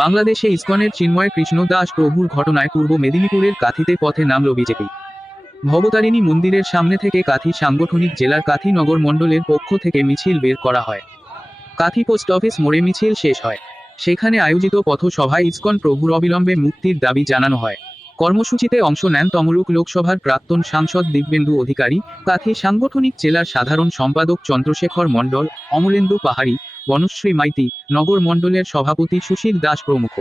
বাংলাদেশে ইসকনের চিন্ময় কৃষ্ণ দাস প্রভুর ঘটনায় পূর্ব মেদিনীপুরের কাঁথিতে পথে নামল বিজেপি। ভবতারিণী মন্দিরের সামনে থেকে কাঁথি সাংগঠনিক জেলার কাঁথি নগর মণ্ডলের পক্ষ থেকে মিছিল বের করা হয়। কাঁথি পোস্ট অফিস মোড়ে মিছিল শেষ হয়। সেখানে আয়োজিত পথসভায় ইসকন প্রভুর অবিলম্বে মুক্তির দাবি জানানো হয়। কর্মসূচিতে অংশ নেন তমলুক লোকসভার প্রাক্তন সাংসদ দিব্যেন্দু অধিকারী, কাঁথি সাংগঠনিক জেলার সাধারণ সম্পাদক চন্দ্রশেখর মণ্ডল, অমলেন্দু পাহাড়ি, বনশ্রী মাইতি, নগর মণ্ডলের সভাপতি সুশীল দাস প্রমুখ।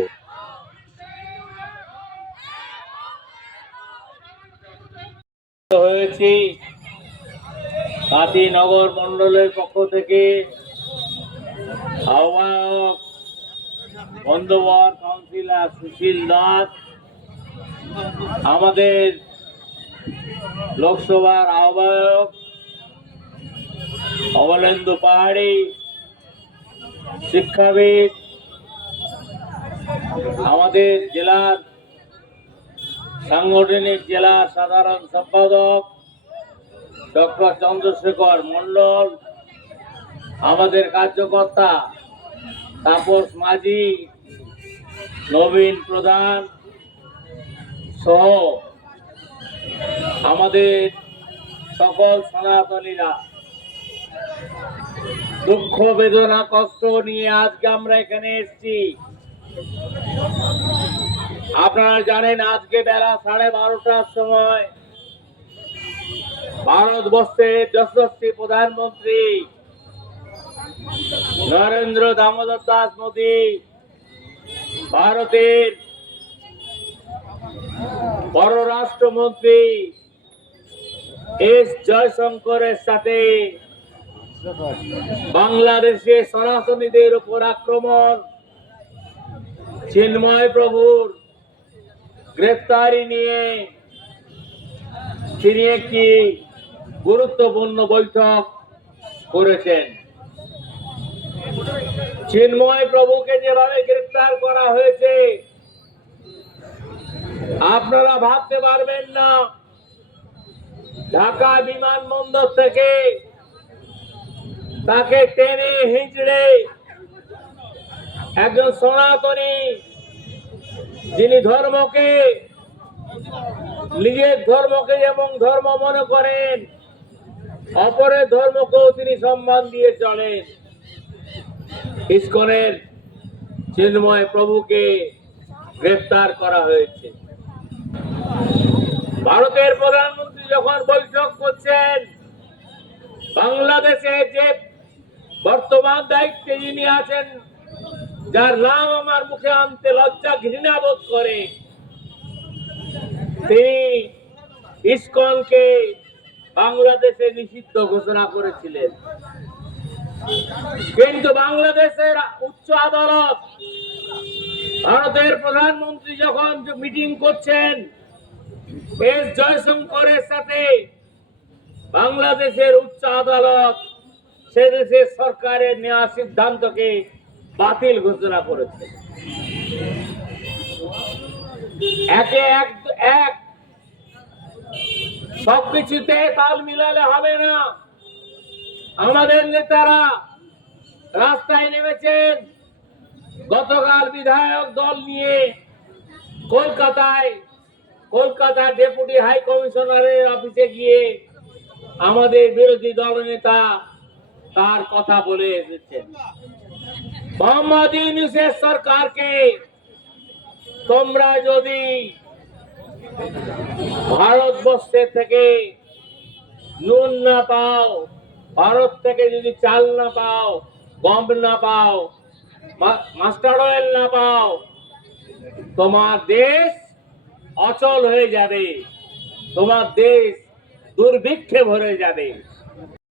হয়েছি কাঁথি নগর মণ্ডলের পক্ষ থেকে আহ্বায়ক বন্ধুবর কাউন্সিলর সুশীল দাস, আমাদের লোকসভার আহ্বায়ক অমলেন্দু পাহাড়ি, শিক্ষাবিদ, আমাদের জেলার সাংগঠনিক জেলার সাধারণ সম্পাদক ডক্টর চন্দ্রশেখর মণ্ডল, আমাদের কার্যকর্তা তাপস মাঝি, নবীন প্রধান সহ আমাদের সকল সনাতনীরা দুঃখ বেদনা কষ্ট নিয়ে আজকে আমরা এখানে এসেছি। আপনারা জানেন আজকে বেলা 12:30টার সময় ভারতবর্ষের যশস্বী প্রধানমন্ত্রী নরেন্দ্র দামোদর দাস মোদী, ভারতের পররাষ্ট্রমন্ত্রী এস জয়শঙ্করের সাথে বাংলাদেশে সনাতনীদের উপর আক্রমণ, চিন্ময় প্রভুর গ্রেফতারি নিয়ে তিনি একটি গুরুত্বপূর্ণ বৈঠক করেছেন। চিন্ময় প্রভুকে যেভাবে গ্রেফতার করা হয়েছে আপনারা ভাবতে পারবেন না। ঢাকা বিমানবন্দর থেকে তাকে টেনে হিঁচড়ে একজন সনাতনী, যিনি ধর্মকে নিজের ধর্মকে যেমন ধর্ম মনে করেন, অপরের ধর্মকেও তিনি সম্মান দিয়ে চলেন, ইসকনের চিন্ময় প্রভুকে গ্রেফতার করা হয়েছে। ভারতের প্রধানমন্ত্রী যখন বৈঠক করছেন, বাংলাদেশে যে বর্তমান দায়িত্বে যিনি আছেন, যার নাম আমার মুখে আনতে লজ্জা ঘৃণা বোধ করে, তিনি ইসকনকে বাংলাদেশে নিষিদ্ধ ঘোষণা করেছিলেন। কিন্তু বাংলাদেশের উচ্চ আদালত ভারতের প্রধানমন্ত্রী যখন মিটিং করছেন এস জয়শঙ্করের সাথে, বাংলাদেশের উচ্চ আদালত সে দেশের সরকারের নেওয়া সিদ্ধান্তকে বাতিল ঘোষণা করেছে। একে এক সবকিছুতে তাল মিলালে হবে না। আমাদের নেতারা রাস্তায় নেমেছেন। গতকাল বিধায়ক দল নিয়ে কলকাতা ডেপুটি হাই কমিশনারের অফিসে গিয়ে আমাদের বিরোধী দলনেতা তার কথা বলে এসেছেন। মোহাম্মদ ইউনূসের সরকারকে তোমরা যদি ভারতবর্ষের থেকে নুন না পাও, ভারত থেকে যদি চাল না পাও, গম না পাও, মাস্টার্ড অয়েল না পাও, তোমার দেশ অচল হয়ে যাবে, তোমার দেশ দুর্ভিক্ষে ভরে যাবে।